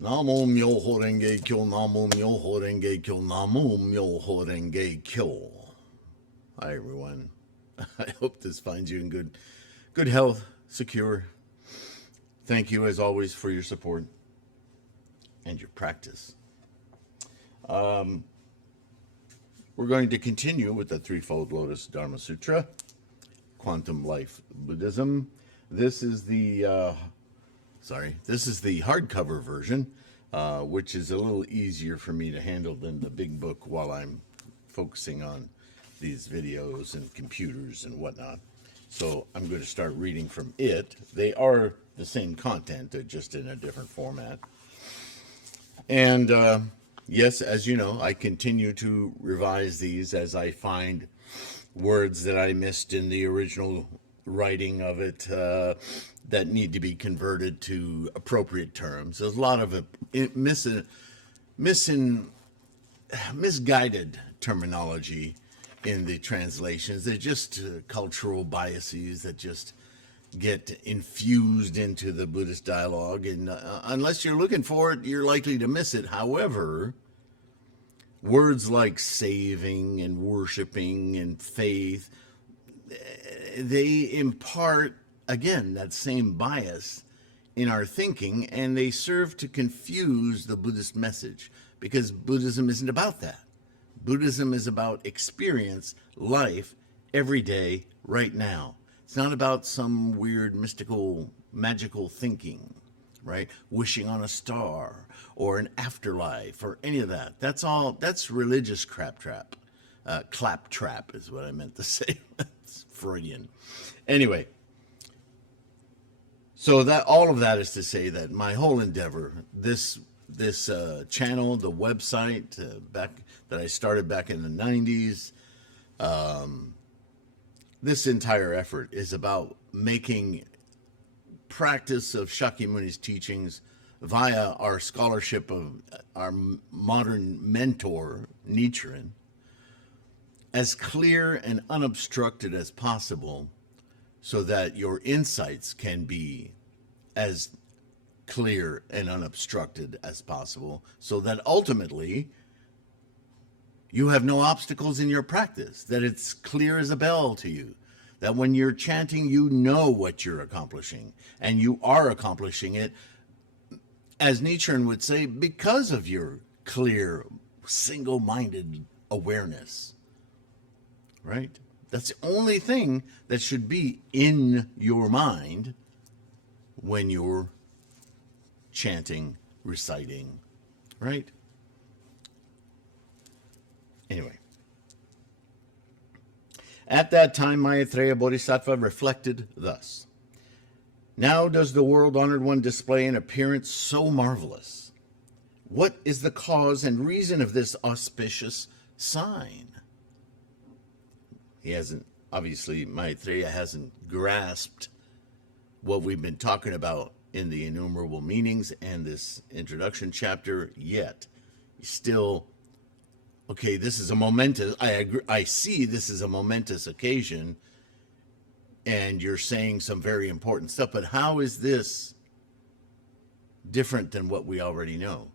Namo Myoho Renge Kyo, Namo Myoho Renge Kyo, Namo Myoho Renge Kyo. Hi, everyone. I hope this finds you in good health, secure. Thank you, as always, for your support and your practice. We're going to continue with the Threefold Lotus Dharma Sutra, Quantum Life Buddhism. This is the hardcover version, which is a little easier for me to handle than the big book while I'm focusing on these videos and computers and whatnot. So I'm going to start reading from it. They are the same content, they're just in a different format. And yes, as you know, I continue to revise these as I find words that I missed in the original writing of it that need to be converted to appropriate terms. There's a lot of misguided terminology in the translations. They're just cultural biases that just get infused into the Buddhist dialogue, and unless you're looking for it, you're likely to miss it. However, words like saving and worshiping and faith, they impart, again, that same bias in our thinking, and they serve to confuse the Buddhist message, because Buddhism isn't about that. Buddhism is about experience, life, every day, right now. It's not about some weird, mystical, magical thinking, right? Wishing on a star or an afterlife or any of that. That's religious claptrap. Claptrap is what I meant to say. It's Freudian. Anyway, so that all of that is to say that my whole endeavor, this channel, the website back that I started back in the 90s, this entire effort is about making practice of Shakyamuni's teachings via our scholarship of our modern mentor, Nichiren, as clear and unobstructed as possible, so that your insights can be as clear and unobstructed as possible, so that ultimately you have no obstacles in your practice, that it's clear as a bell to you, that when you're chanting, you know what you're accomplishing, and you are accomplishing it, as Nichiren would say, because of your clear, single-minded awareness, right? That's the only thing that should be in your mind when you're chanting, reciting, right? Anyway, at that time, Maitreya Bodhisattva reflected thus: now does the world-honored one display an appearance so marvelous? What is the cause and reason of this auspicious sign? Maitreya hasn't grasped what we've been talking about in the innumerable meanings and this introduction chapter yet. He's still, okay, this is a momentous, I agree, I see this is a momentous occasion, and you're saying some very important stuff, but how is this different than what we already know?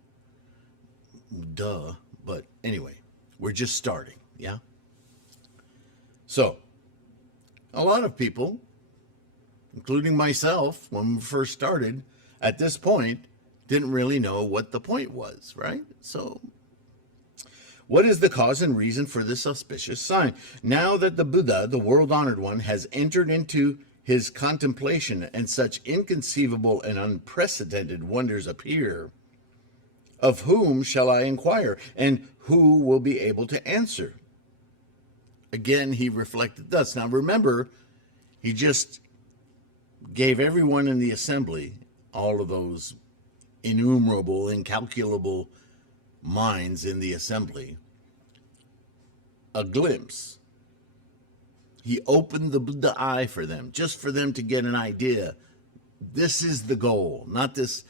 Duh. But anyway, we're just starting, yeah? So, a lot of people, including myself, when we first started, at this point, didn't really know what the point was, right? So, what is the cause and reason for this auspicious sign? Now that the Buddha, the world-honored one, has entered into his contemplation and such inconceivable and unprecedented wonders appear, of whom shall I inquire, and who will be able to answer? Again, he reflected thus. Now remember, he just gave everyone in the assembly, all of those innumerable, incalculable minds in the assembly, a glimpse. He opened the Buddha eye for them, just for them to get an idea. This is the goal, not this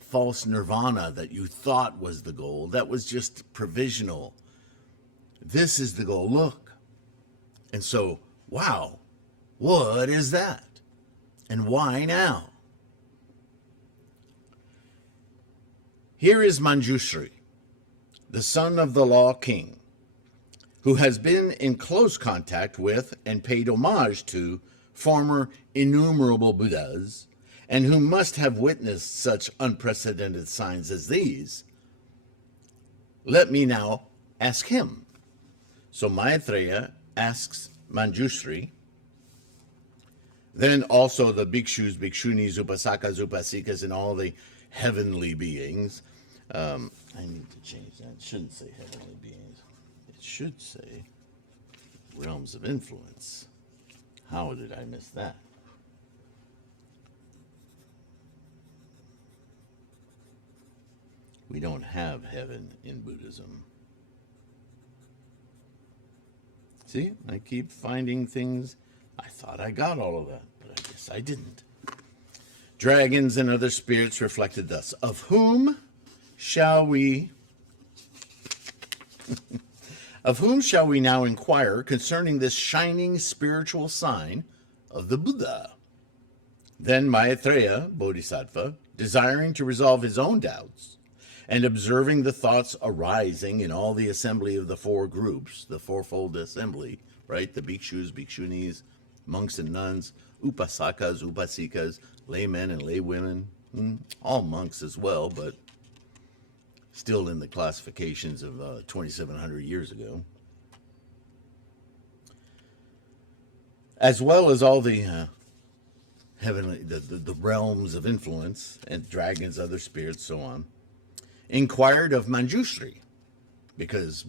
false nirvana that you thought was the goal. That was just provisional. This is the goal. Look. And so, wow, what is that? And why now? Here is Manjushri, the son of the law king, who has been in close contact with and paid homage to former innumerable Buddhas, and who must have witnessed such unprecedented signs as these. Let me now ask him. So Maitreya asks Manjushri, then also the bhikshus, bhikshunis, upasakas, upasikas, and all the heavenly beings. I need to change that. It shouldn't say heavenly beings. It should say realms of influence. How did I miss that? We don't have heaven in Buddhism. See, I keep finding things. I thought I got all of that, but I guess I didn't. Dragons and other spirits reflected thus. Of whom shall we now inquire concerning this shining spiritual sign of the Buddha? Then Maitreya, Bodhisattva, desiring to resolve his own doubts, and observing the thoughts arising in all the assembly of the four groups, the fourfold assembly, right? The bhikshus, bhikshunis, monks and nuns, upasakas, upasikas, laymen and laywomen, all monks as well, but still in the classifications of 2,700 years ago. As well as all the heavenly, the realms of influence, and dragons, other spirits, so on, inquired of Manjushri, because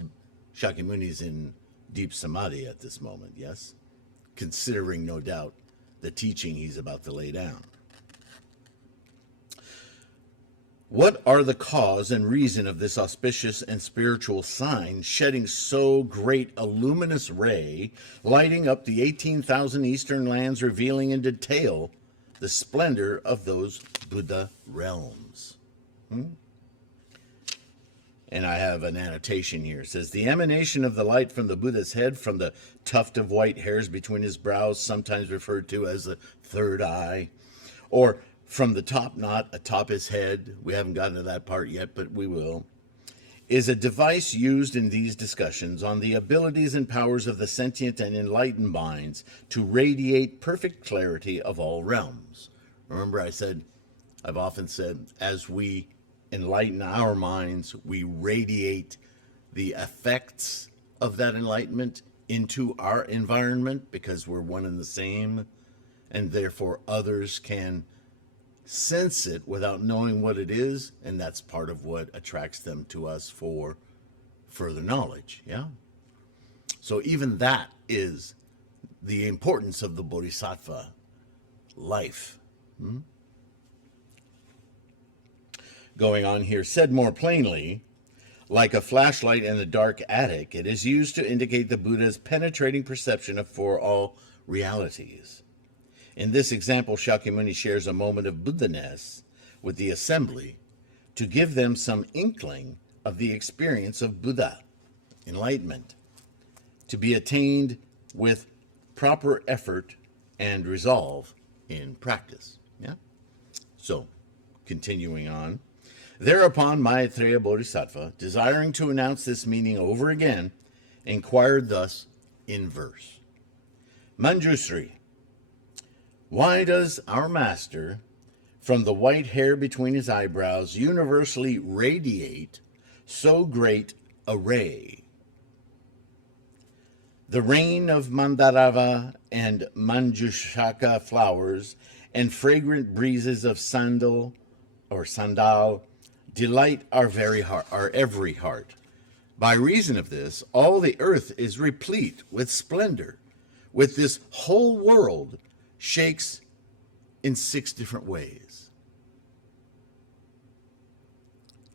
Shakyamuni is in deep samadhi at this moment, yes? Considering, no doubt, the teaching he's about to lay down. What are the cause and reason of this auspicious and spiritual sign shedding so great a luminous ray, lighting up the 18,000 eastern lands, revealing in detail the splendor of those Buddha realms? And I have an annotation here. It says, the emanation of the light from the Buddha's head, from the tuft of white hairs between his brows, sometimes referred to as the third eye, or from the top knot atop his head, we haven't gotten to that part yet, but we will, is a device used in these discussions on the abilities and powers of the sentient and enlightened minds to radiate perfect clarity of all realms. Remember I've often said, as we enlighten our minds, we radiate the effects of that enlightenment into our environment because we're one and the same, and therefore others can sense it without knowing what it is, and that's part of what attracts them to us for further knowledge. Yeah. So even that is the importance of the Bodhisattva life. Going on here, said more plainly, like a flashlight in a dark attic, it is used to indicate the Buddha's penetrating perception for all realities. In this example, Shakyamuni shares a moment of Buddha-ness with the assembly to give them some inkling of the experience of Buddha, enlightenment, to be attained with proper effort and resolve in practice. Yeah. So, continuing on. Thereupon Maitreya Bodhisattva, desiring to announce this meaning over again, inquired thus in verse. Manjushri, why does our master, from the white hair between his eyebrows, universally radiate so great a ray? The rain of Mandarava and Manjushaka flowers and fragrant breezes of sandal delight our every heart. By reason of this, all the earth is replete with splendor, with this whole world shakes in 6 different ways.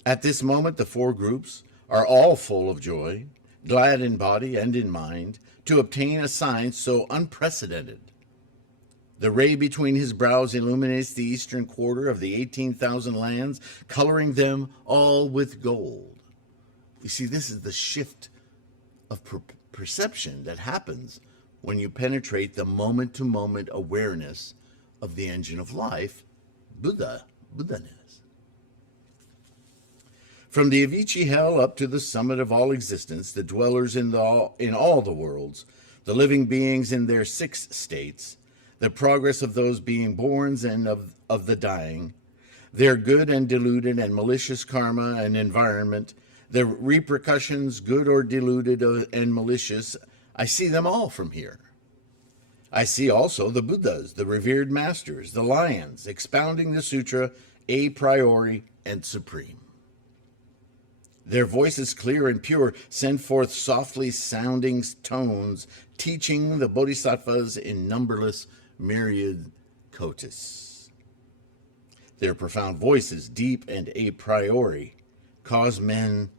At this moment, the 4 groups are all full of joy, glad in body and in mind, to obtain a sign so unprecedented. The ray between his brows illuminates the eastern quarter of the 18,000 lands, coloring them all with gold. You see, this is the shift of perception that happens when you penetrate the moment-to-moment awareness of the engine of life, Buddha-ness. From the Avicii hell up to the summit of all existence, the dwellers in all the worlds, the living beings in their 6 states, the progress of those being born and of the dying, their good and deluded and malicious karma and environment, the repercussions, good or deluded and malicious, I see them all from here. I see also the Buddhas, the revered masters, the lions, expounding the sutra a priori and supreme. Their voices clear and pure send forth softly sounding tones, teaching the bodhisattvas in numberless myriad kotis. Their profound voices, deep and a priori, cause men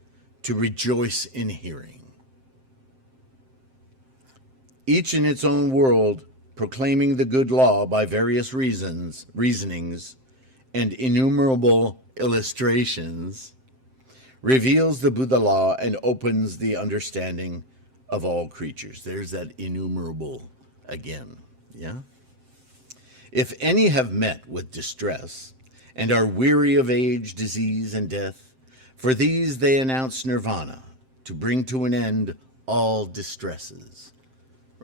to rejoice in hearing. Each in its own world, proclaiming the good law by various reasonings, and innumerable illustrations, reveals the Buddha law and opens the understanding of all creatures. There's that innumerable again, yeah? If any have met with distress and are weary of age, disease, and death, for these they announce nirvana, to bring to an end all distresses.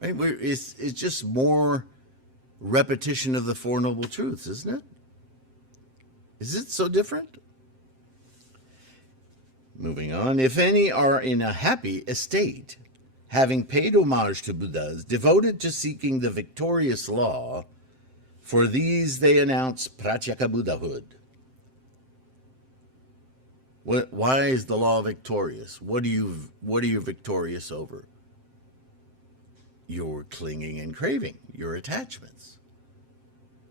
Right? It's just more repetition of the Four Noble Truths, isn't it? Is it so different? Moving on. If any are in a happy estate, having paid homage to Buddhas, devoted to seeking the victorious law, for these they announce pratyeka Buddhahood. Why is the law victorious? What are you victorious over? Your clinging and craving, your attachments.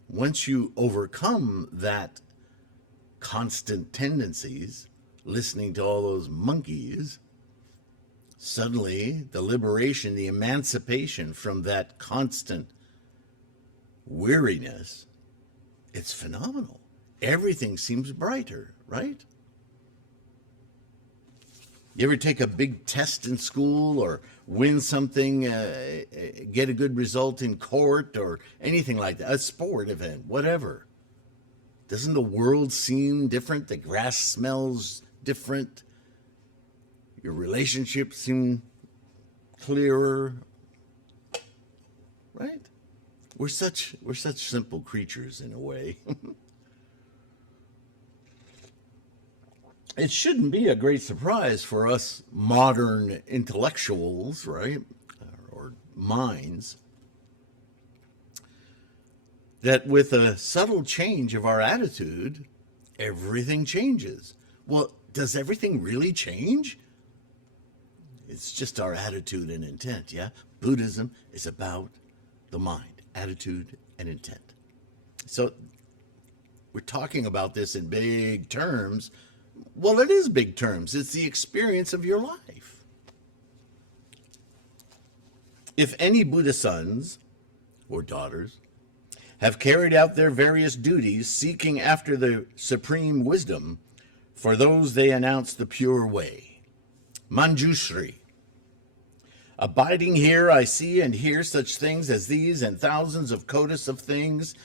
Once you overcome that constant tendencies, listening to all those monkeys, suddenly the liberation, the emancipation from that constant weariness, it's phenomenal. Everything seems brighter, right? You ever take a big test in school or win something, get a good result in court or anything like that, a sport event, whatever? Doesn't the world seem different? The grass smells different. Your relationships seem clearer, right? We're such simple creatures in a way. It shouldn't be a great surprise for us modern intellectuals, right, or minds, that with a subtle change of our attitude, everything changes. Well, does everything really change? It's just our attitude and intent, yeah? Buddhism is about the mind, attitude and intent. So we're talking about this in big terms. Well, it is big terms. It's the experience of your life. If any Buddha sons or daughters have carried out their various duties, seeking after the supreme wisdom, for those they announce the pure way. Manjushri. Abiding here, I see and hear such things as these and thousands of kotis of things,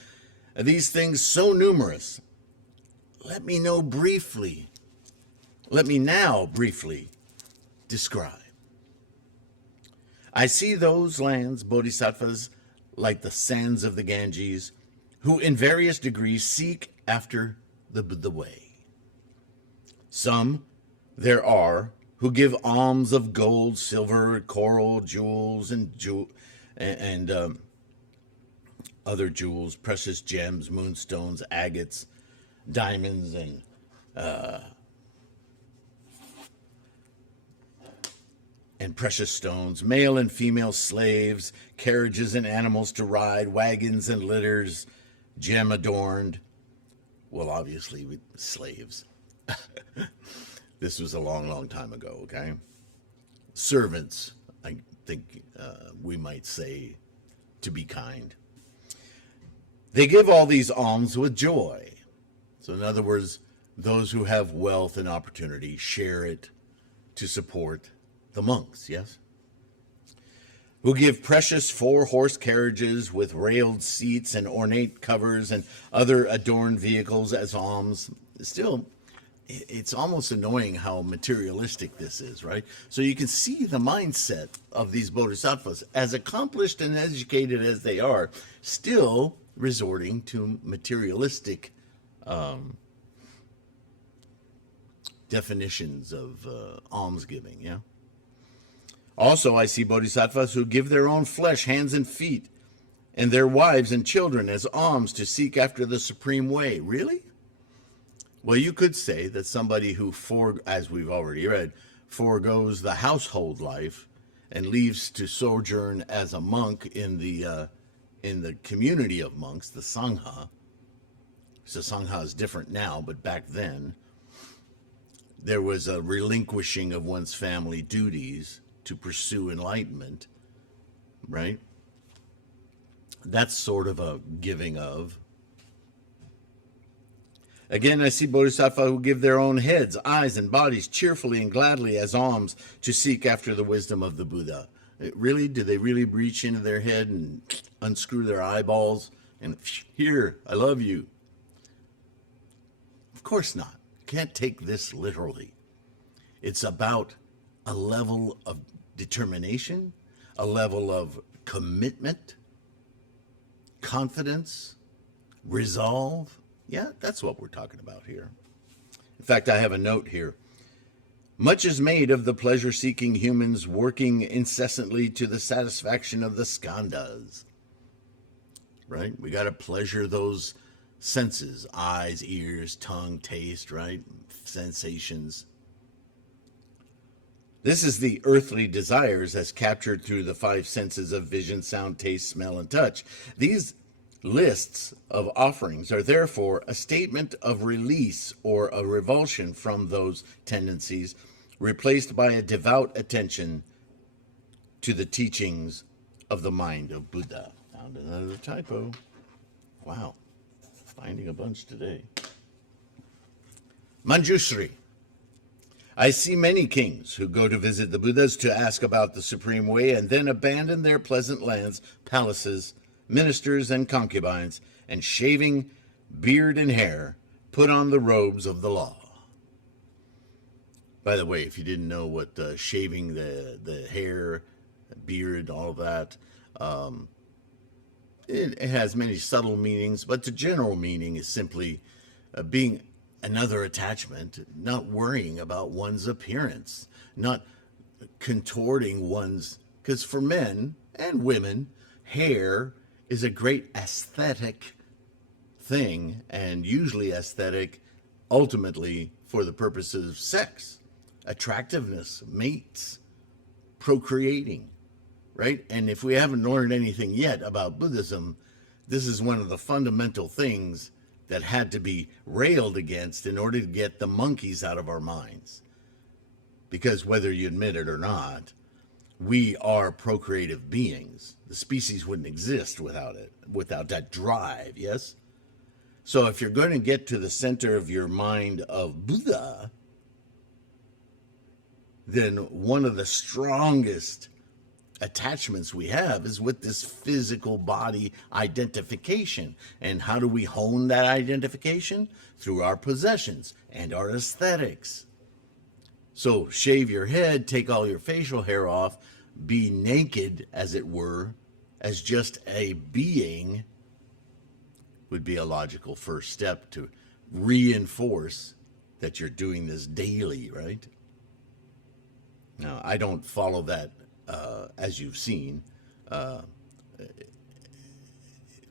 these things so numerous. Let me now briefly describe. I see those lands, bodhisattvas, like the sands of the Ganges, who in various degrees seek after the Buddha way. Some there are who give alms of gold, silver, coral, jewels, and other jewels, precious gems, moonstones, agates, diamonds, and precious stones, male and female slaves, carriages and animals to ride, wagons and litters, gem adorned. Well, obviously, with slaves. This was a long, long time ago, okay? Servants, I think we might say, to be kind. They give all these alms with joy. So in other words, those who have wealth and opportunity share it to support the monks, yes? Who give precious 4-horse carriages with railed seats and ornate covers and other adorned vehicles as alms. Still, it's almost annoying how materialistic this is, right? So you can see the mindset of these bodhisattvas, as accomplished and educated as they are, still resorting to materialistic definitions of almsgiving, yeah? Also, I see bodhisattvas who give their own flesh, hands, and feet, and their wives and children as alms to seek after the supreme way. Really? Well, you could say that somebody who, as we've already read, foregoes the household life and leaves to sojourn as a monk in the community of monks, the Sangha. So Sangha is different now, but back then there was a relinquishing of one's family duties to pursue enlightenment, right? That's sort of a giving of. Again, I see bodhisattvas who give their own heads, eyes, and bodies cheerfully and gladly as alms to seek after the wisdom of the Buddha. Really? Do they really reach into their head and unscrew their eyeballs and, here, I love you? Of course not. Can't take this literally. It's about a level of determination, a level of commitment, confidence, resolve. Yeah, that's what we're talking about here. In fact, I have a note here. Much is made of the pleasure-seeking humans working incessantly to the satisfaction of the skandhas. Right? We got to pleasure those senses, eyes, ears, tongue, taste, right? Sensations. This is the earthly desires as captured through the five senses of vision, sound, taste, smell, and touch. These lists of offerings are therefore a statement of release or a revulsion from those tendencies, replaced by a devout attention to the teachings of the mind of Buddha. Found another typo. Wow. Finding a bunch today. Manjushri. I see many kings who go to visit the Buddhas to ask about the supreme way and then abandon their pleasant lands, palaces, ministers, and concubines, and shaving beard and hair, put on the robes of the law. By the way, if you didn't know what shaving the hair, beard, all of that, it has many subtle meanings, but the general meaning is simply being another attachment, not worrying about one's appearance, not contorting one's, because for men and women, hair is a great aesthetic thing, and usually aesthetic ultimately for the purposes of sex, attractiveness, mates, procreating, right? And if we haven't learned anything yet about Buddhism, this is one of the fundamental things that had to be railed against in order to get the monkeys out of our minds. Because whether you admit it or not, we are procreative beings. The species wouldn't exist without it, without that drive, yes? So if you're going to get to the center of your mind of Buddha, then one of the strongest attachments we have is with this physical body identification. And how do we hone that identification? Through our possessions and our aesthetics. So shave your head, take all your facial hair off, be naked, as it were, as just a being, would be a logical first step to reinforce that you're doing this daily, right? Now, I don't follow that, as you've seen,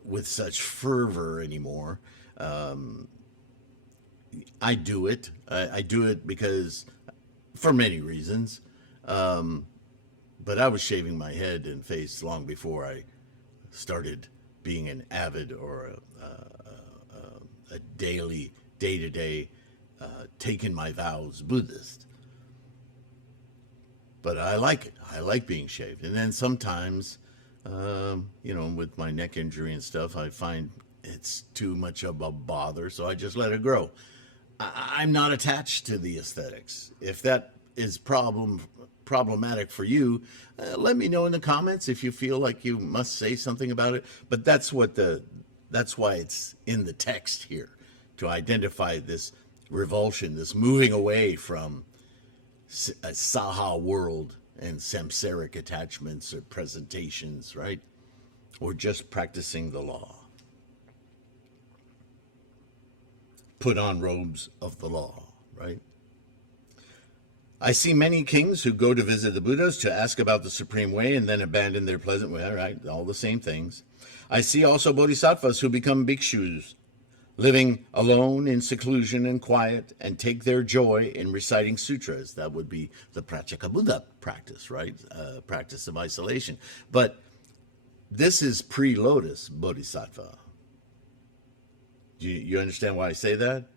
with such fervor anymore. I do it. I do it because, for many reasons, but I was shaving my head and face long before I started being an avid or a daily, day-to-day, taking my vows Buddhist. But I like it. I like being shaved. And then sometimes, with my neck injury and stuff, I find it's too much of a bother, so I just let it grow. I'm not attached to the aesthetics. If that is problematic for you, let me know in the comments if you feel like you must say something about it. But that's why it's in the text here, to identify this revulsion, this moving away from a saha world and samsaric attachments or presentations, right? Or just practicing the law. Put on robes of the law, right? I see many kings who go to visit the Buddhas to ask about the supreme way and then abandon their pleasant way, right? All the same things. I see also bodhisattvas who become bhikshus, living alone in seclusion and quiet, and take their joy in reciting sutras. That would be the Pratyekabuddha practice, right? Practice of isolation. But this is pre-Lotus Bodhisattva. Do you understand why I say that?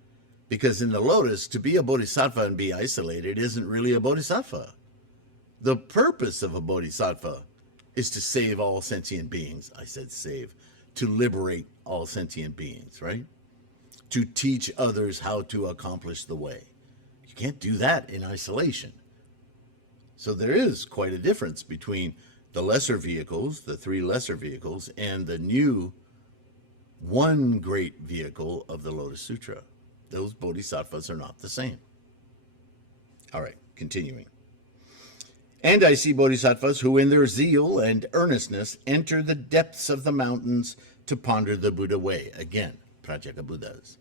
Because in the Lotus, to be a Bodhisattva and be isolated isn't really a Bodhisattva. The purpose of a Bodhisattva is to save all sentient beings. I said save. To liberate all sentient beings, right? To teach others how to accomplish the way. You can't do that in isolation. So there is quite a difference between the lesser vehicles, the three lesser vehicles, and the new one great vehicle of the Lotus Sutra. Those bodhisattvas are not the same. All right, continuing. And I see bodhisattvas who in their zeal and earnestness enter the depths of the mountains to ponder the Buddha way. Again, Pratyekabuddhas.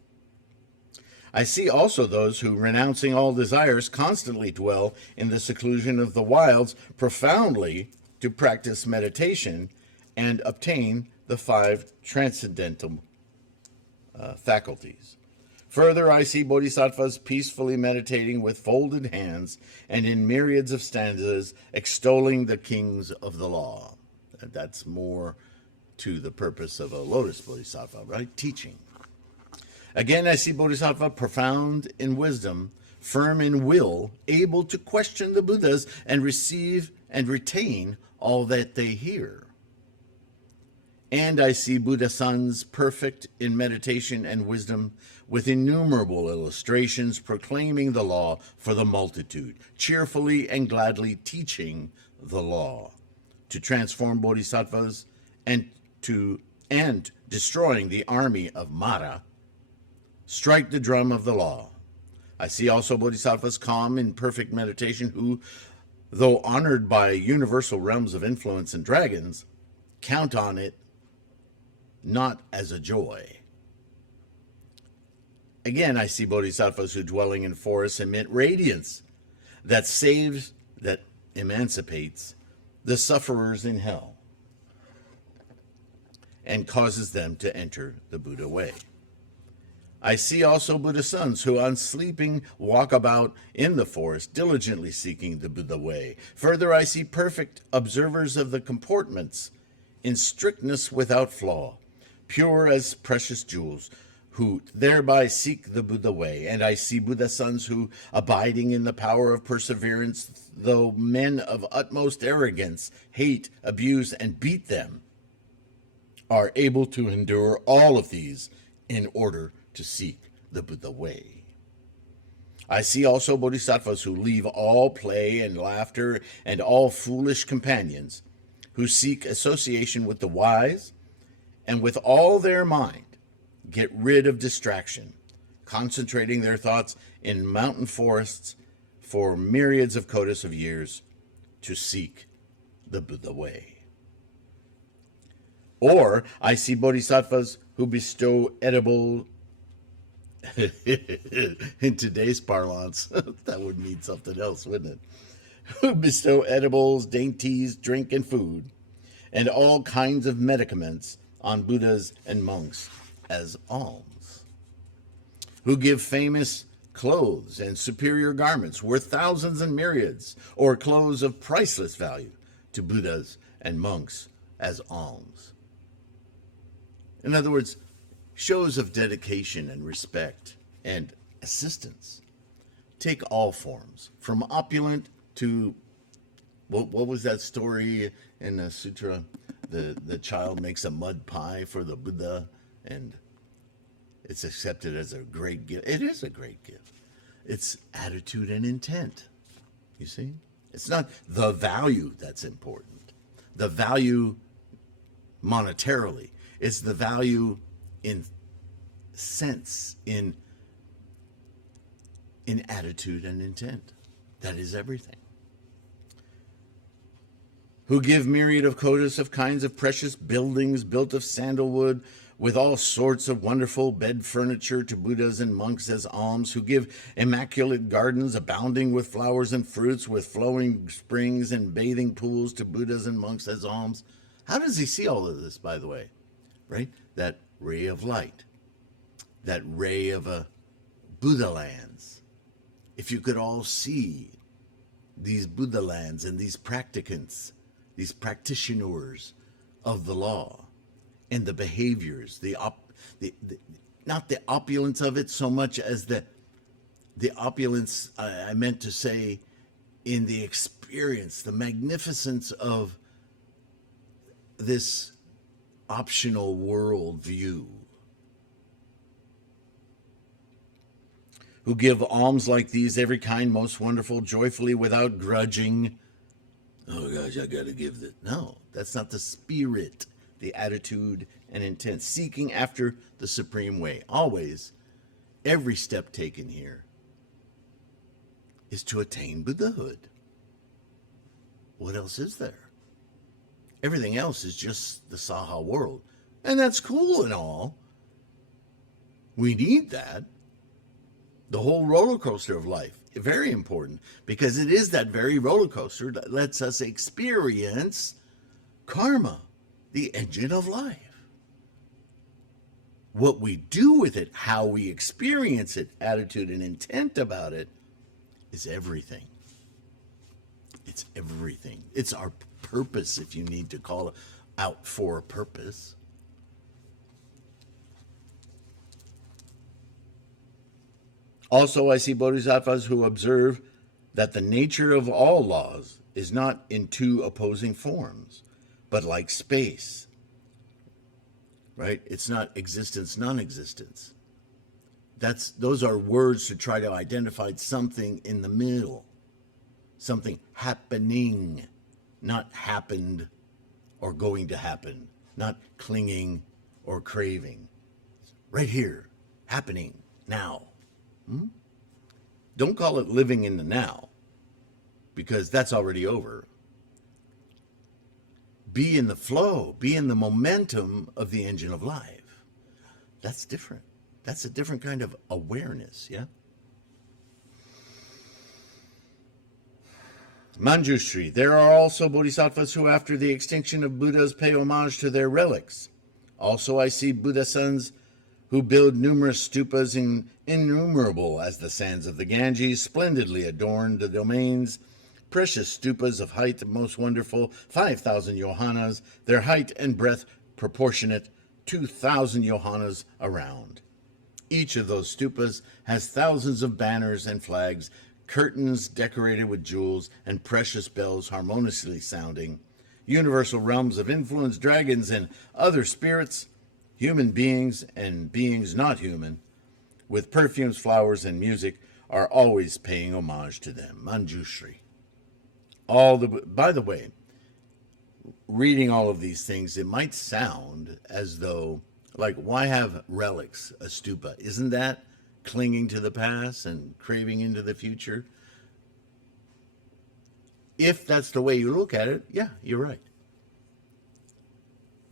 I see also those who, renouncing all desires, constantly dwell in the seclusion of the wilds profoundly to practice meditation and obtain the 5 transcendental faculties. Further, I see bodhisattvas peacefully meditating with folded hands and in myriads of stanzas extolling the kings of the law. That's more to the purpose of a lotus bodhisattva, right? Teaching. Again, I see bodhisattva profound in wisdom, firm in will, able to question the Buddhas and receive and retain all that they hear. And I see Buddha sons perfect in meditation and wisdom, with innumerable illustrations proclaiming the law for the multitude, cheerfully and gladly teaching the law, to transform bodhisattvas and destroying the army of Mara, strike the drum of the law. I see also bodhisattvas calm in perfect meditation who, though honored by universal realms of influence and dragons, count on it not as a joy. Again, I see bodhisattvas who, dwelling in forests, emit radiance that saves, that emancipates the sufferers in hell and causes them to enter the Buddha way. I see also Buddha sons who, on sleeping, walk about in the forest, diligently seeking the Buddha way. Further, I see perfect observers of the comportments in strictness without flaw, pure as precious jewels, who thereby seek the Buddha way. And I see Buddha sons who, abiding in the power of perseverance, though men of utmost arrogance hate, abuse, and beat them, are able to endure all of these in order to seek the Buddha way. I see also bodhisattvas who leave all play and laughter and all foolish companions, who seek association with the wise, and with all their mind get rid of distraction, concentrating their thoughts in mountain forests for myriads of kodas of years to seek the Buddha way. Or I see bodhisattvas who bestow edible, in today's parlance, that would mean something else, wouldn't it? Who bestow edibles, dainties, drink, and food, and all kinds of medicaments on Buddhas and monks as alms. Who give famous clothes and superior garments worth thousands and myriads, or clothes of priceless value to Buddhas and monks as alms. In other words, shows of dedication and respect and assistance take all forms, from opulent to, what was that story in the sutra? The child makes a mud pie for the Buddha, and it's accepted as a great gift. It is a great gift. It's attitude and intent, you see? It's not the value that's important. The value monetarily. It's the value in sense, in in attitude and intent. That is everything. Who give myriad of coats of kinds of precious buildings built of sandalwood, with all sorts of wonderful bed furniture to Buddhas and monks as alms, who give immaculate gardens abounding with flowers and fruits, with flowing springs and bathing pools to Buddhas and monks as alms. How does he see all of this, by the way? Right? That ray of light, that ray of a Buddha lands. If you could all see these Buddha lands and these practicants, these practitioners of the law, and the behaviors, not the opulence of it so much as the opulence, I meant to say, in the experience, the magnificence of this optional world view. Who give alms like these, every kind, most wonderful, joyfully, without grudging. Oh gosh, I gotta give this. No, that's not the spirit, the attitude and intent. Seeking after the supreme way. Always, every step taken here is to attain Buddhahood. What else is there? Everything else is just the Saha world. And that's cool and all. We need that. The whole roller coaster of life, very important, because it is that very roller coaster that lets us experience karma, the engine of life. What we do with it, how we experience it, attitude and intent about it, is everything. It's everything. It's our purpose, if you need to call it out for a purpose. Also, I see bodhisattvas who observe that the nature of all laws is not in two opposing forms, but like space, right? It's not existence, non-existence. Those are words to try to identify something in the middle, something happening, not happened or going to happen, not clinging or craving. Right here, happening now. Don't call it living in the now, because that's already over. Be in the flow, be in the momentum of the engine of life. That's different. That's a different kind of awareness, yeah? Manjushri. There are also bodhisattvas who, after the extinction of Buddhas, pay homage to their relics. Also, I see Buddha sons who build numerous stupas, innumerable as the sands of the Ganges, splendidly adorn the domains, precious stupas of height most wonderful, 5,000 yohanas, their height and breadth proportionate, 2,000 yohanas around. Each of those stupas has thousands of banners and flags, curtains decorated with jewels, and precious bells harmoniously sounding. Universal realms of influence, dragons and other spirits, human beings and beings not human, with perfumes, flowers, and music, are always paying homage to them. Manjushri. By the way, reading all of these things, it might sound as though, like, why have relics, a stupa? Isn't that clinging to the past and craving into the future? If that's the way you look at it, yeah, you're right.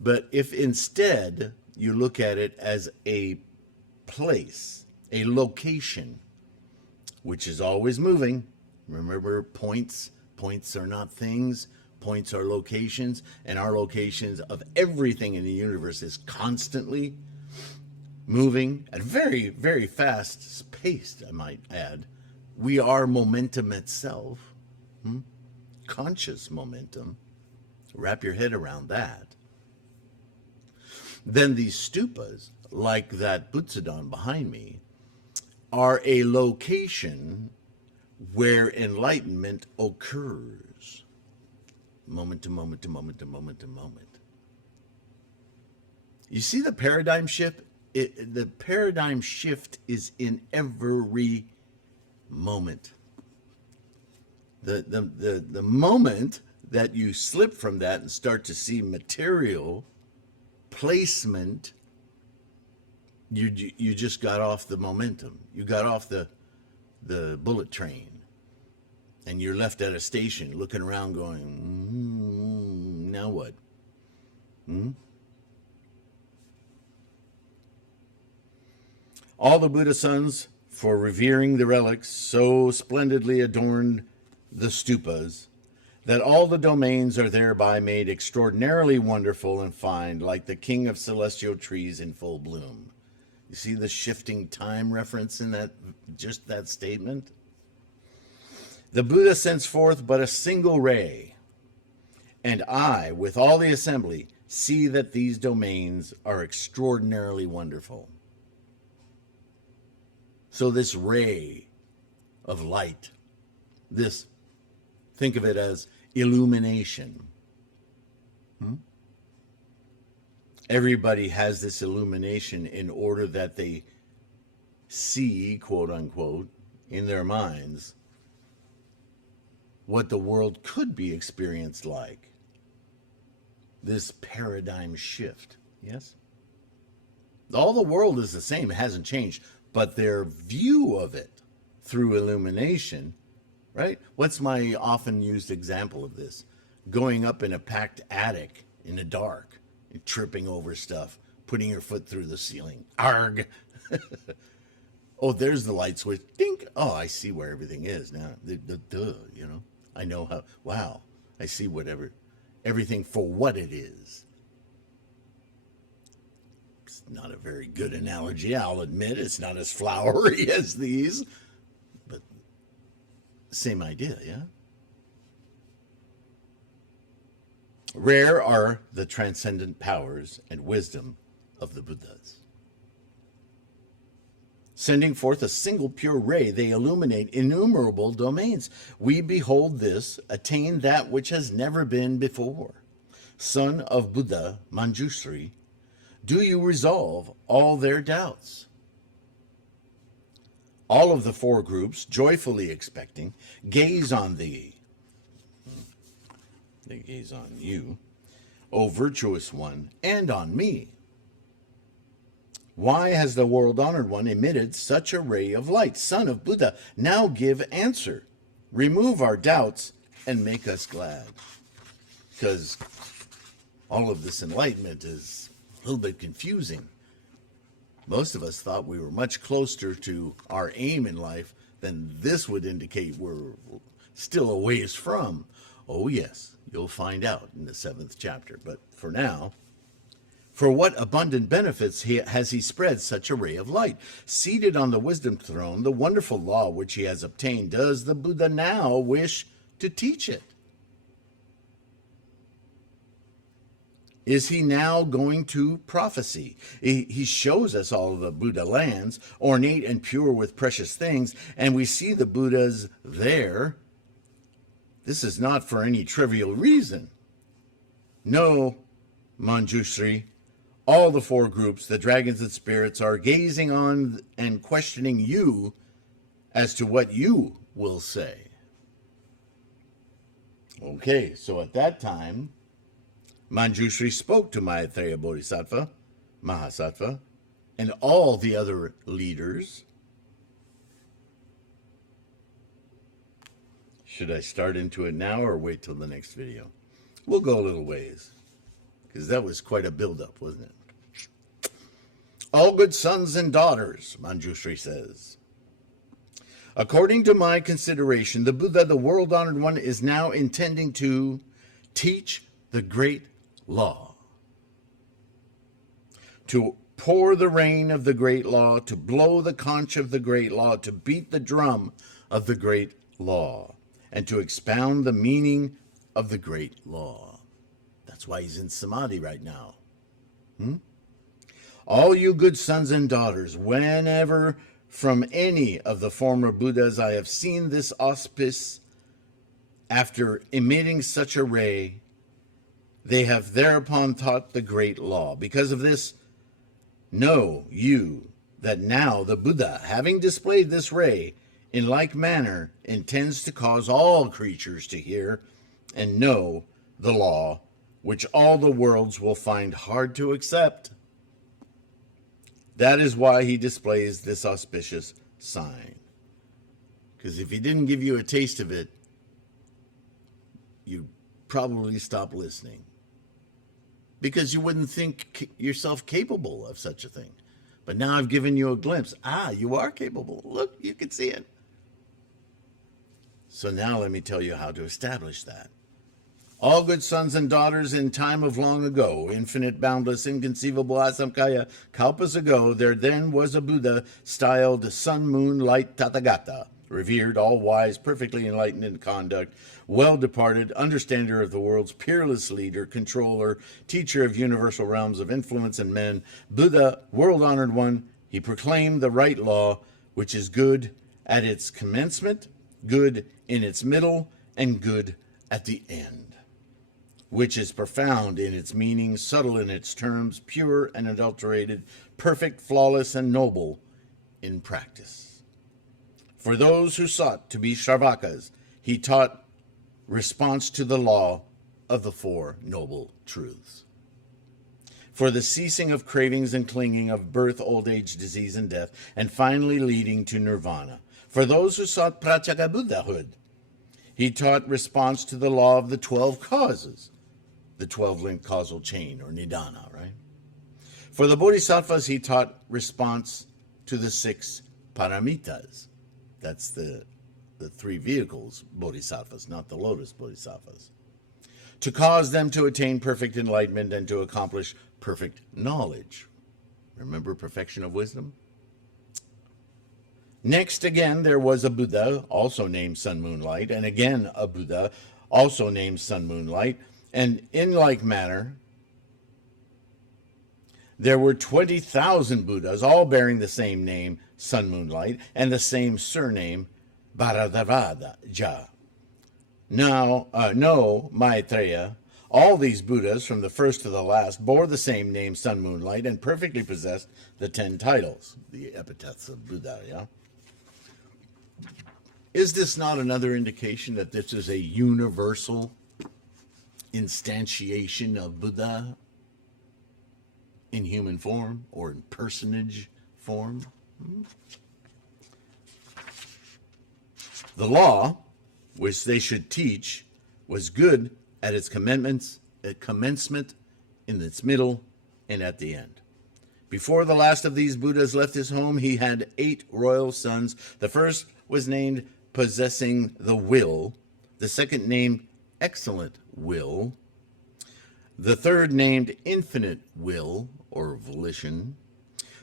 But if instead you look at it as a place, a location, which is always moving. Remember, points are not things, points are locations, and our locations of everything in the universe is constantly moving at very, very fast pace, I might add. We are momentum itself, conscious momentum. Wrap your head around that. Then these stupas, like that Butsudan behind me, are a location where enlightenment occurs. Moment to moment to moment to moment to moment. You see the paradigm shift? The paradigm shift is in every moment. The moment that you slip from that and start to see material placement, you just got off the momentum. You got off the the bullet train, and you're left at a station looking around going, now what? All the Buddha sons, for revering the relics, so splendidly adorned the stupas, that all the domains are thereby made extraordinarily wonderful and fine, like the king of celestial trees in full bloom. You see the shifting time reference in that, just that statement? The Buddha sends forth but a single ray, and I, with all the assembly, see that these domains are extraordinarily wonderful. So this ray of light, think of it as illumination. Everybody has this illumination in order that they see, quote unquote, in their minds, what the world could be experienced like. This paradigm shift, yes? All the world is the same, it hasn't changed, but their view of it through illumination, right? What's my often used example of this? Going up in a packed attic in the dark, tripping over stuff, putting your foot through the ceiling. Arg! Oh, there's the light switch. Dink! Oh, I see where everything is now. You know? I know how, wow, I see everything for what it is. It's not a very good analogy, I'll admit. It's not as flowery as these, but same idea, yeah? Rare are the transcendent powers and wisdom of the Buddhas. Sending forth a single pure ray, they illuminate innumerable domains. We behold this, attain that which has never been before. Son of Buddha, Manjushri, do you resolve all their doubts? All of the four groups, joyfully expecting, gaze on thee. They gaze on you, O virtuous one, and on me. Why has the world-honored one emitted such a ray of light? Son of Buddha, now give answer. Remove our doubts and make us glad. Because all of this enlightenment is a little bit confusing. Most of us thought we were much closer to our aim in life than this would indicate we're still a ways from. Oh yes, you'll find out in the 7th chapter. But for now, for what abundant benefits has he spread such a ray of light? Seated on the wisdom throne, the wonderful law which he has obtained, does the Buddha now wish to teach it? Is he now going to prophecy? He shows us all of the Buddha lands, ornate and pure with precious things, and we see the Buddhas there. This is not for any trivial reason. No, Manjushri, all the four groups, the dragons and spirits, are gazing on and questioning you as to what you will say. Okay, so at that time, Manjushri spoke to Maitreya Bodhisattva, Mahasattva, and all the other leaders. Should I start into it now or wait till the next video? We'll go a little ways, because that was quite a build-up, wasn't it? All good sons and daughters, Manjushri says. According to my consideration, the Buddha, the world-honored one, is now intending to teach the great law, to pour the rain of the great law, to blow the conch of the great law, to beat the drum of the great law, and to expound the meaning of the great law. That's why he's in samadhi right now. All you good sons and daughters, whenever from any of the former Buddhas I have seen this auspice, after emitting such a ray, they have thereupon taught the great law. Because of this, know you that now the Buddha, having displayed this ray, in like manner intends to cause all creatures to hear and know the law, which all the worlds will find hard to accept. That is why he displays this auspicious sign. Because if he didn't give you a taste of it, you'd probably stop listening. Because you wouldn't think yourself capable of such a thing. But now I've given you a glimpse. You are capable. Look, you can see it. So now let me tell you how to establish that. All good sons and daughters in time of long ago, infinite, boundless, inconceivable asamkaya, kalpas ago, there then was a Buddha styled Sun, Moon, Light, Tathagata, revered, all-wise, perfectly enlightened in conduct, well-departed, understander of the world's peerless leader, controller, teacher of universal realms of influence and men, Buddha, world-honored one. He proclaimed the right law, which is good at its commencement, good in its middle, and good at the end, which is profound in its meaning, subtle in its terms, pure and adulterated, perfect, flawless, and noble in practice. For those who sought to be Shravakas, he taught response to the law of the Four Noble Truths. For the ceasing of cravings and clinging, of birth, old age, disease, and death, and finally leading to nirvana. For those who sought Pratyeka Buddhahood, he taught response to the law of the 12 causes, the 12-linked causal chain, or Nidana, right? For the Bodhisattvas, he taught response to the 6 paramitas. That's the 3 vehicles Bodhisattvas, not the Lotus Bodhisattvas. To cause them to attain perfect enlightenment and to accomplish perfect knowledge. Remember perfection of wisdom? Next, again, there was a Buddha, also named Sun, Moon, Light, and again a Buddha, also named Sun, Moon, Light. And in like manner, there were 20,000 Buddhas, all bearing the same name, Sun, Moon, Light, and the same surname, Bharadvaja. Now, no, Maitreya, all these Buddhas, from the first to the last, bore the same name, Sun, Moon, Light, and perfectly possessed the 10 titles, the epithets of Buddha, yeah? Is this not another indication that this is a universal instantiation of Buddha in human form or in personage form? The law, which they should teach, was good at its commencement, in its middle, and at the end. Before the last of these Buddhas left his home, he had 8 royal sons. The first was named Possessing the Will, the second named Excellent Will, the third named Infinite Will, or Volition,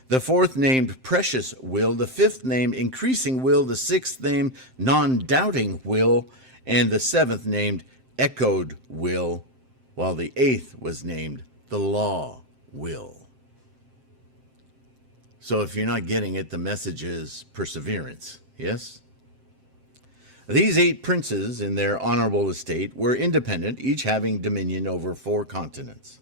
the fourth named Precious Will, the fifth named Increasing Will, the sixth named Non-Doubting Will, and the seventh named Echoed Will, while the eighth was named the Law Will. So if you're not getting it, the message is perseverance, yes? These 8 princes in their honorable estate were independent, each having dominion over 4 continents.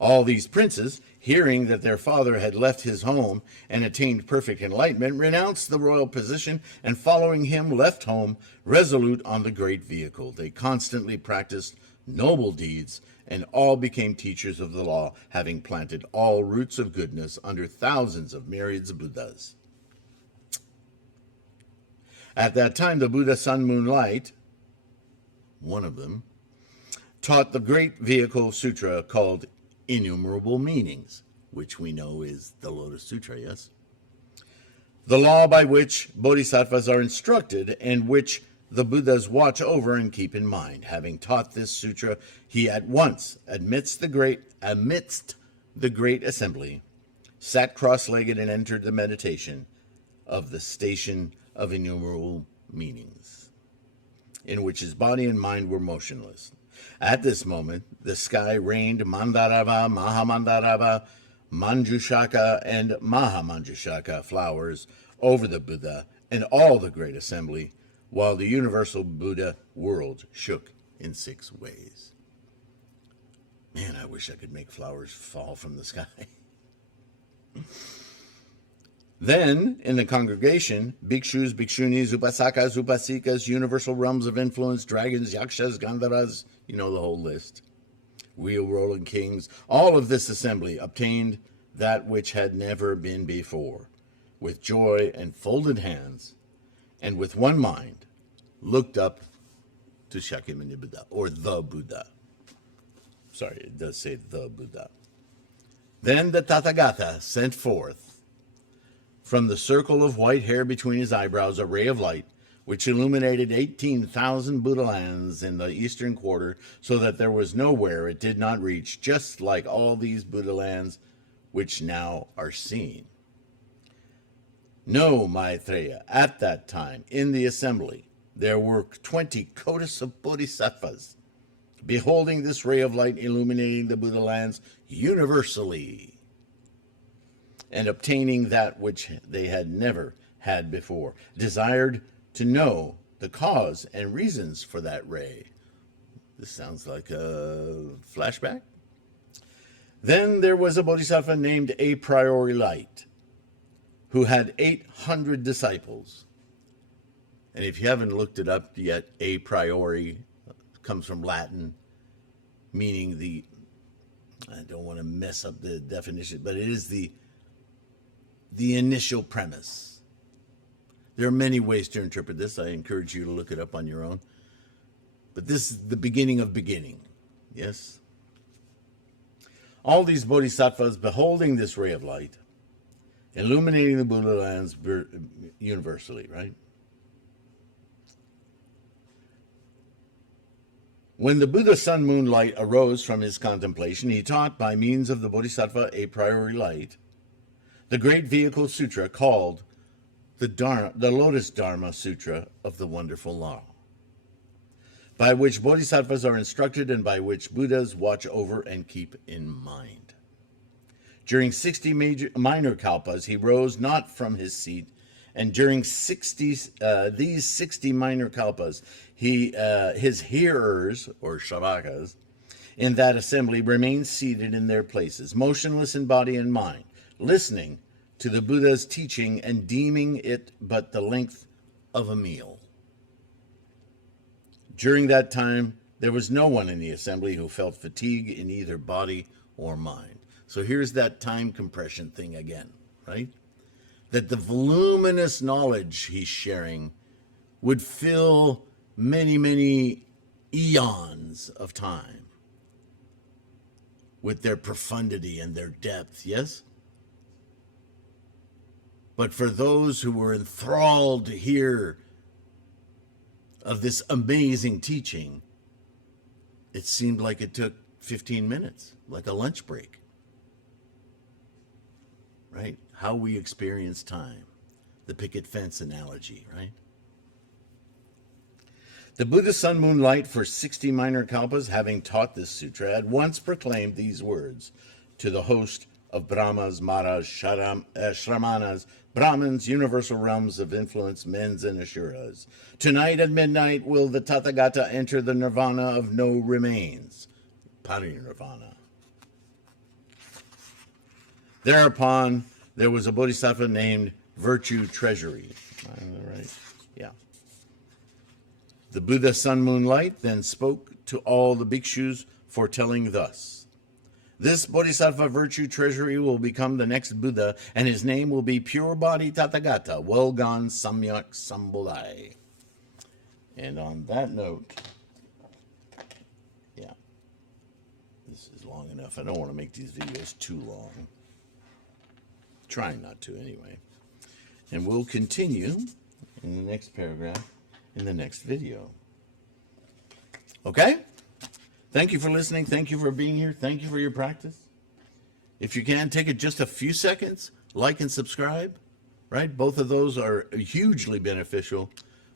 All these princes, hearing that their father had left his home and attained perfect enlightenment, renounced the royal position and following him left home, resolute on the great vehicle. They constantly practiced noble deeds and all became teachers of the law, having planted all roots of goodness under thousands of myriads of Buddhas. At that time, the Buddha Sun, Moon, Light, one of them, taught the great vehicle sutra called Innumerable Meanings, which we know is the Lotus Sutra, yes? The law by which bodhisattvas are instructed and which the Buddhas watch over and keep in mind. Having taught this sutra, he at once, amidst the great assembly, sat cross-legged and entered the meditation of the station of innumerable meanings, in which his body and mind were motionless. At this moment, the sky rained Mandarava, Mahamandarava, Manjushaka, and Mahamanjushaka flowers over the Buddha and all the great assembly, while the universal Buddha world shook in 6 ways. Man, I wish I could make flowers fall from the sky. Then, in the congregation, bhikshus, bhikshunis, upasakas, upasikas, universal realms of influence, dragons, yakshas, gandharas, you know the whole list, wheel-rolling kings, all of this assembly obtained that which had never been before, with joy and folded hands, and with one mind looked up to Shakyamuni Buddha, or the Buddha. Sorry, it does say the Buddha. Then the Tathagata sent forth from the circle of white hair between his eyebrows a ray of light, which illuminated 18,000 Buddha lands in the eastern quarter, so that there was nowhere it did not reach, just like all these Buddha lands which now are seen. No, Maitreya, at that time, in the assembly, there were 20 kotis of bodhisattvas, beholding this ray of light illuminating the Buddha lands universally, and obtaining that which they had never had before, desired to know the cause and reasons for that ray. This sounds like a flashback. Then there was a bodhisattva named A Priori Light, who had 800 disciples. And if you haven't looked it up yet, a priori comes from Latin, meaning the, I don't want to mess up the definition, but it is the initial premise. There are many ways to interpret this. I encourage you to look it up on your own. But this is the beginning of beginning. Yes? All these bodhisattvas beholding this ray of light, illuminating the Buddha lands universally, right? When the Buddha sun moon light arose from his contemplation, he taught by means of the bodhisattva a priori light, the great vehicle sutra called the Lotus Dharma Sutra of the Wonderful Law, by which bodhisattvas are instructed and by which Buddhas watch over and keep in mind. During 60 minor kalpas, he rose not from his seat, and during these 60 minor kalpas, his hearers, or shavakas, in that assembly remained seated in their places, motionless in body and mind, listening to the Buddha's teaching and deeming it but the length of a meal. During that time, there was no one in the assembly who felt fatigue in either body or mind. So here's that time compression thing again, right? That the voluminous knowledge he's sharing would fill many, many eons of time with their profundity and their depth, yes? But for those who were enthralled to hear of this amazing teaching, it seemed like it took 15 minutes, like a lunch break. Right? How we experience time. The picket fence analogy, right? The Buddha sun moon light for 60 minor kalpas, having taught this sutra, at once proclaimed these words to the host of Brahmas, Maras, Shramanas, Brahmins, universal realms of influence, Mens, and Asuras. Tonight at midnight will the Tathagata enter the nirvana of no remains, parinirvana. Thereupon, there was a bodhisattva named Virtue Treasury. Right? Yeah. The Buddha sun moon light then spoke to all the bhikshus, foretelling thus: this bodhisattva Virtue Treasury will become the next Buddha, and his name will be Pure Body Tathagata, well gone Samyak Sambodhai. And on that note, yeah, this is long enough. I don't want to make these videos too long. Trying not to anyway. And we'll continue in the next paragraph in the next video. Okay? Thank you for listening. Thank you for being here. Thank you for your practice. If you can, take it just a few seconds, like and subscribe, right? Both of those are hugely beneficial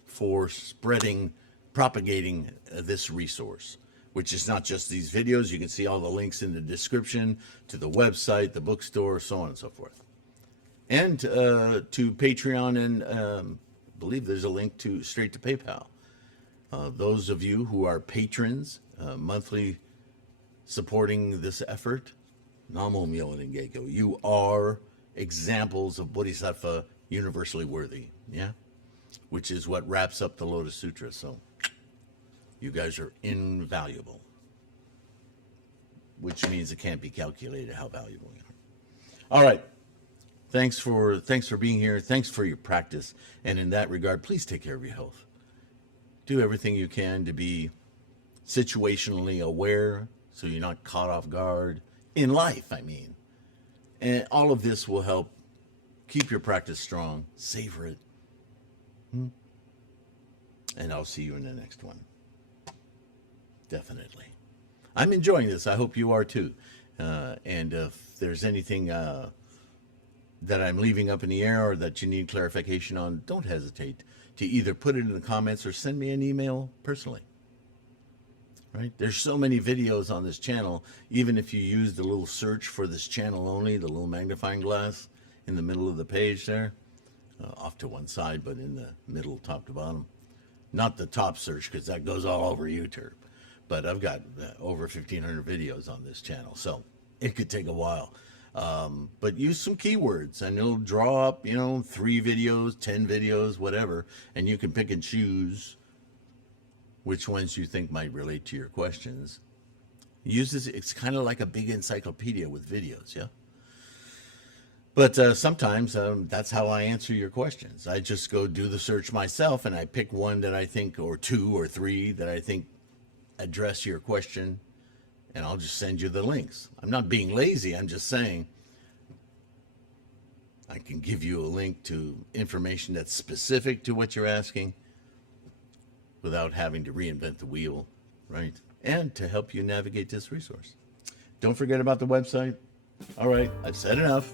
for spreading, propagating this resource, which is not just these videos. You can see all the links in the description to the website, the bookstore, so on and so forth. And to Patreon, and I believe there's a link to straight to PayPal. Those of you who are patrons, monthly supporting this effort, Namo Myoho Renge Kyo, you are examples of Bodhisattva universally worthy, yeah? Which is what wraps up the Lotus Sutra. So you guys are invaluable, which means it can't be calculated how valuable you are. All right. Thanks for being here. Thanks for your practice. And in that regard, please take care of your health. Do everything you can to be situationally aware so you're not caught off guard in life, I mean. And all of this will help keep your practice strong. Savor it. And I'll see you in the next one. Definitely. I'm enjoying this. I hope you are too. And if there's anything that I'm leaving up in the air or that you need clarification on, don't hesitate to either put it in the comments or send me an email personally. Right? There's so many videos on this channel. Even if you use the little search for this channel only, the little magnifying glass in the middle of the page there, off to one side, but in the middle, top to bottom. Not the top search, because that goes all over YouTube. But I've got over 1,500 videos on this channel, so it could take a while. But use some keywords, and it'll draw up, 3 videos, 10 videos, whatever, and you can pick and choose which ones you think might relate to your questions. Use this, it's kind of like a big encyclopedia with videos, yeah? But sometimes that's how I answer your questions. I just go do the search myself, and I pick one that I think, or 2 or 3 that I think address your question, and I'll just send you the links. I'm not being lazy, I'm just saying I can give you a link to information that's specific to what you're asking without having to reinvent the wheel, right? And to help you navigate this resource. Don't forget about the website. All right, I've said enough.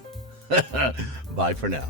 Bye for now.